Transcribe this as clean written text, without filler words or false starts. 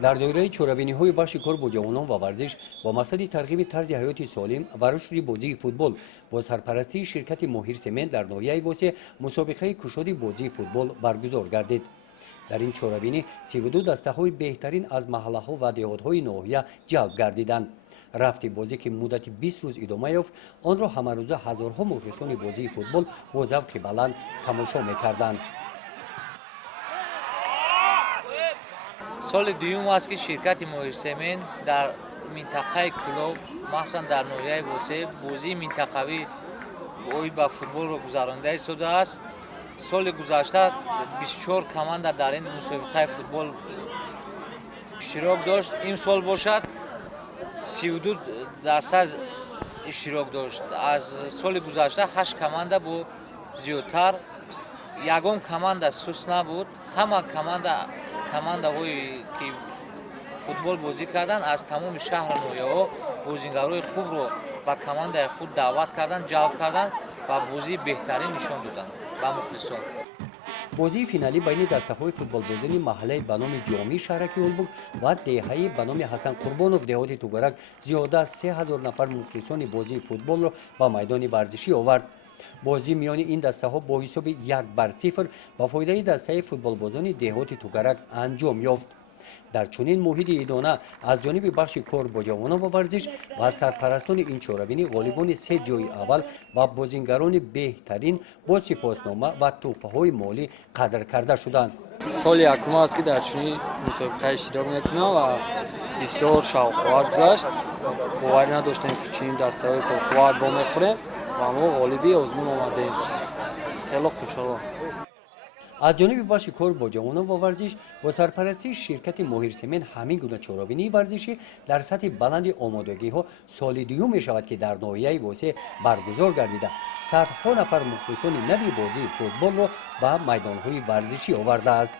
дар доираи чорабиниҳои бахши кор бо ҷавонон ва варзиш бо мақсади тарғиби тарзи ҳаёти солим ва рушди бозии футбол бо сарпарастии ширкати моҳир семент дар ноҳияи восе мусобиқаи кушоди бозии футбол баргузор гардид. дар ин чорабинӣ 32 дастаҳои беҳтарин аз маҳаллаҳо ва деҳотҳои ноҳия ҷалб гардиданд. рафти бозӣ ки муддати 20 рӯз идома ёфт, онро ҳамарӯза ҳазорҳо мухлисони бозии футбол бо завқи баланд тамошо мекарданд. соли дуюм аст ки ширкати моҳирсемент дар минтақаи Кӯлоб, махсусан дар ноҳияи восе бозии минтақавӣ оид ба футболро гузаронда истодааст. соли гузашта 24 команда дар ин мусобиқаи футбол иштирок дошт. Имсол бошад 32 даста иштирок дошт. аз соли гузашта 8 команда бо зиёдтар. ягон команда сус набуд. ҳама командаҳое ки футбол бозӣ карданд аз тамоми шаҳру ноҳияҳо бозингарои хубро ба командаи худ даъват карданд, ҷалб карданд ва бозии беҳтарин нишон доданд ба мухлисон. бозии финалӣ байни дастаҳои футболбозони маҳаллае ба номи ҷомии шаҳраки Олбуг ва деҳаи ба номи Ҳасан Қурбонов деҳоти Тугарак зиёда аз 3000 нафар мухлисони бозии футболро ба майдони варзишӣ овард. бозӣ миёни ин дастаҳо бо ҳисоби 1-0 ба фоидаи дастаи футболбозони деҳоти Тугарак анҷом ёфт. дар чунин муҳити идона аз ҷониби бахши кор бо ҷавонон ва варзиш ва сарпарастони ин чорабинӣ ғолибони 3 ҷойи аввал ва бозингарони беҳтарин бо сипоснома ва тӯҳфаҳои молӣ қадр карда шуданд. соли якум аст ки дар чунин мусобиқа иштирок мекунам ва бисёр шавқовар гузашт. боварӣ надоштем ки чунин дастаҳои пурқувват вомехӯрем ва мо ғолиби озмун омадем. хело хушҳолам. аз ҷониби бахши кор бо ҷавонон ва варзиш бо сарпарастии ширкати моҳир семент ҳамин гуна чорабинии варзишӣ дар сатҳи баланди омодагиҳо соли дуюм мешавад ки дар ноҳияи восе баргузор гардида садҳо нафар мухлисони нави бозии футболро ба майдонҳои варзишӣ овардааст.